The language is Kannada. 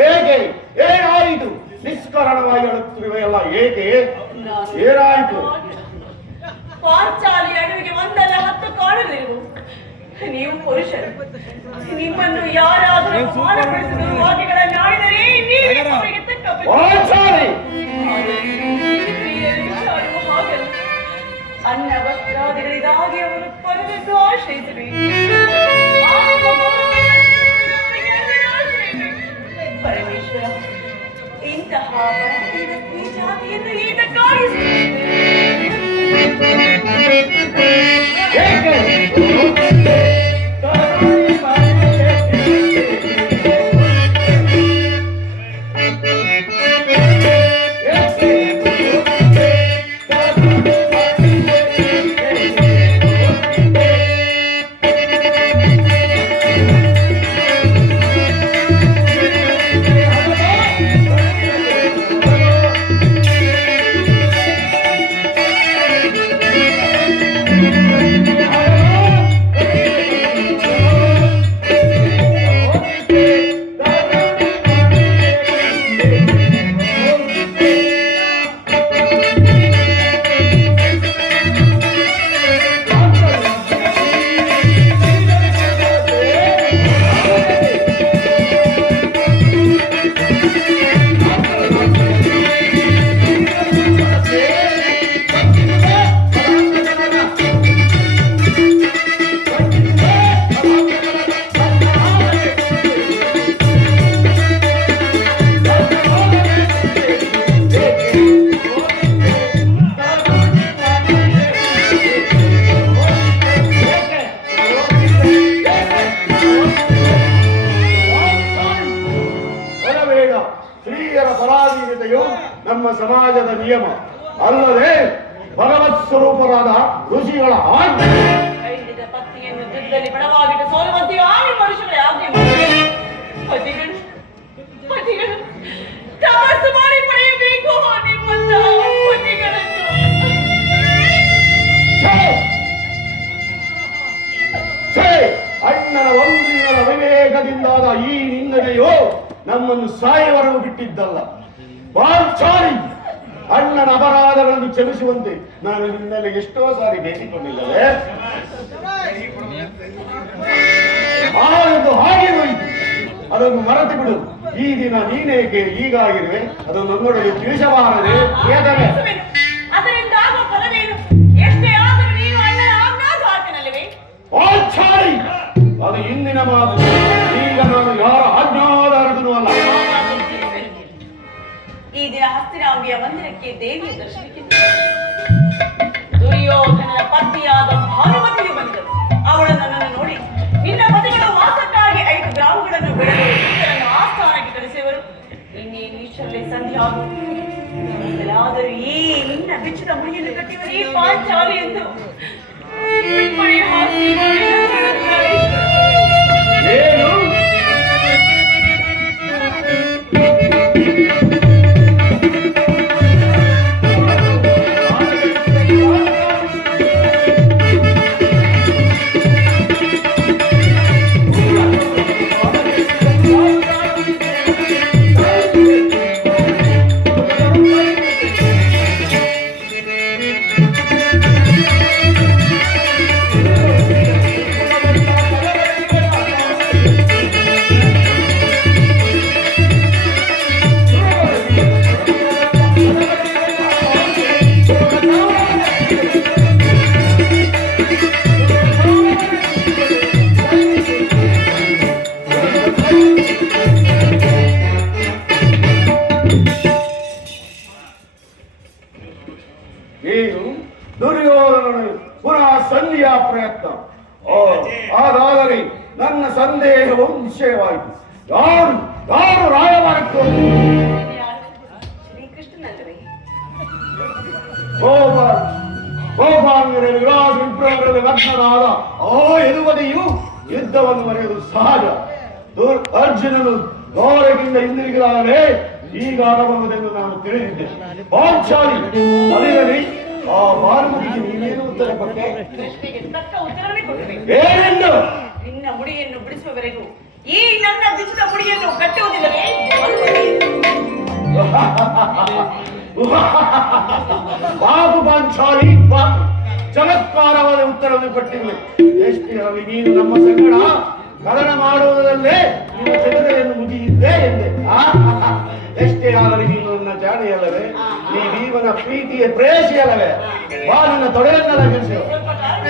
ಹೇಗೆ ಏನಾಯಿತು? ನಿಷ್ಕಾರಣವಾಗಿ ಹೇಳುತ್ತಿರುವೆಯಲ್ಲ, ಏಕೆ? ಏನಾಯಿತು? ಪಾಂಚಾಲಿ ಅಡವಿಗೆ ಒಂದಲ್ಲ 10 ಕಾಣಲಿರು. ನೀವು ಪುರುಷರು, ನಿಮ್ಮನ್ನು ಯಾರಾದರೂ ಅವಮಾನಪಡಿಸಿದ ವಾಕ್ಯಗಳನ್ನು ಆಡಿದರೆ ನೀವೇ ಅವರಿಗೆ ತಕ್ಕ ಅನ್ನ ವಸ್ತ್ರಾದಿಗಳಿಗಾಗಿ ಅವರು ಪರದನ್ನು ಆಶ್ರಯಿಸಲಿ. ಪರಮೇಶ್ವರ, ಇಂತಹ ಜಾತಿಯನ್ನು ಈತ ನಮ್ಮ ಸಮಾಜದ ನಿಯಮ ಅಲ್ಲದೆ ಭಗವತ್ ಸ್ವರೂಪರಾದ ಋಷಿಗಳ ಆಜ್ಞೆ. ಪತ್ನಿಯನ್ನು ಯುದ್ಧದಲ್ಲಿ ಬಡವಾಗಿಟ್ಟು ಸೋಲುವಂತೆ ಮನುಷ್ಯರೇ ಆಜ್ಞೆ ಪತಿಗಳು ಪತಿಗಳು ತಪಸ್ಸು ಮಾಡಿ ಪಡೆಯಬೇಕು ನಿಮ್ಮಂತಹ ಪತಿಗಳನ್ನು. ಅಣ್ಣನ ಒಂದಿನ ಅವಿವೇಕದಿಂದಾದ ಈ ನಿಂದನೆಯು ನಮ್ಮನ್ನು ಸಾಯವರೆಗೂ ಬಿಟ್ಟಿದ್ದಲ್ಲ. ಪಾಂಚಾಲಿ, ಅಣ್ಣನ ಅಪರಾಧಗಳನ್ನು ಕ್ಷಮಿಸುವಂತೆ ನಾನು ನಿನ್ನಲ್ಲಿ ಎಷ್ಟೋ ಸಾರಿ ಬೇಡಿಕೊಂಡಿಲ್ಲವೇ? ಹಾಗೆ ಹೋಯಿತು, ಅದನ್ನು ಮರೆತು ಬಿಡು. ಈ ದಿನ ನೀನೇಕೆ ಹೀಗಾಗಿರುವೆ ಅದನ್ನು ನನ್ನೊಳಗೆ ತಿಳಿಸಬಾರದೆ? ಪಾಂಚಾಲಿ, ಅದು ಇಂದಿನ ಮಾತು. ಈಗ ನಾನು ಯಾರ ಆಜ್ಞಾಧಾರಕನೂ ಅಲ್ಲ. ಈ ದಿನ ಹಸ್ತಿನಾಂಬಿಯ ಮಂದಿರಕ್ಕೆ ದೇವಿಯ ದರ್ಶನಕ್ಕೆ ದುರ್ಯೋಧನನ ಪತ್ನಿಯಾದ ಭಾನುಮತಿಯು ಬಂದರು. ಅವಳು ನನ್ನನ್ನು ನೋಡಿ, ನಿನ್ನ ಪತಿಗಳ ವಾಸಕ್ಕಾಗಿ 5 ಗ್ರಾಮಗಳನ್ನು ಬೆಳೆದು ಇತರನ್ನು ಆಸ್ಥಾನಕ್ಕೆ ಕಳಿಸಿದರು. ಇನ್ನೇನು ಇಷ್ಟರಲ್ಲಿ ಸಂಧ್ಯೆ ಆದರೂ ಈ ನಿನ್ನ ಬಿಚ್ಚಿದ ಮುಡಿಯನ್ನು ಕಟ್ಟಿವರು ಈ ಪಾಂಚಾಲಿ ಎಂದು ದುರ್ಯೋಧನನು ಪುನಃ ಸಂಧಿಯ ಪ್ರಯತ್ನ. ಹಾಗಾದರೆ ನನ್ನ ಸಂದೇಹವು ನಿಶ್ಚಯವಾಯಿತು. ಯಾರು ರಾಯಭಾರಕ್ಕೆ ಗೋಪಾಂಗರ ವಿರಾಜ ವಿಪ್ರವರಲ್ಲಿ ಲಗ್ನನಾದ ಆ ಎದುವದಿಯು ಯುದ್ಧವನ್ನು ಮರೆಯುವುದು ಸಹಜ. ಅರ್ಜುನನು ಗೌರವದಿಂದ ಹಿಂದಿರುಗಿದಾಗಲೇ ಈಗ ಆರಬಹುದೆಂದು ನಾನು ತಿಳಿದಿದ್ದೆ. ಪಾಂಚಾಲಿ, ಅದಿರಲಿ, ಆ ಭಾನುಮತಿಗೆ ನೀನೇನು ಉತ್ತರ ಕೊಟ್ಟೆ? ಪ್ರಶ್ನೆಗೆ ತಕ್ಕ ಉತ್ತರವೇ ಕೊಟ್ಟೆ. ಏನೆಂದು? ನಿನ್ನ ಮುಡಿಯನ್ನು ಬಿಡಿಸುವವರೆಗೂ ಈ ನನ್ನ ಬಿಸಿದ ಮುಡಿಯನ್ನು ಕಟ್ಟುವುದಿಲ್ಲವೇ? ಬಾಬು ಪಾಂಚಾಲಿ ಬಾಬು ಚಮತ್ಕಾರವಾದ ಉತ್ತರವನ್ನು ಕೊಟ್ಟಿರುವೆ. ಎಷ್ಟೇ ಆಗಲಿ ನೀನು ನಮ್ಮ ಸಂಗಡ ಕಲನ ಮಾಡುವುದರಲ್ಲೇ ನೀನು ಜಗದೆಯನ್ನು ಮುಗಿಯಿದ್ದೆ ಎಂದೆ. ಎಷ್ಟೇ ಆಗಲಿ ನೀನು ನನ್ನ ಜಾಣೆಯಲ್ಲವೇ, ನೀ ಜೀವನ ಪ್ರೀತಿಯ ಪ್ರೇಯಸಿಯಲ್ಲವೇ, ಬಾ ನಿನ್ನ ತೊಡೆಯನ್ನೆಲ್ಲ ಗೆಲ್ಸು. ಸ್ವಲ್ಪ ಕಾರಣ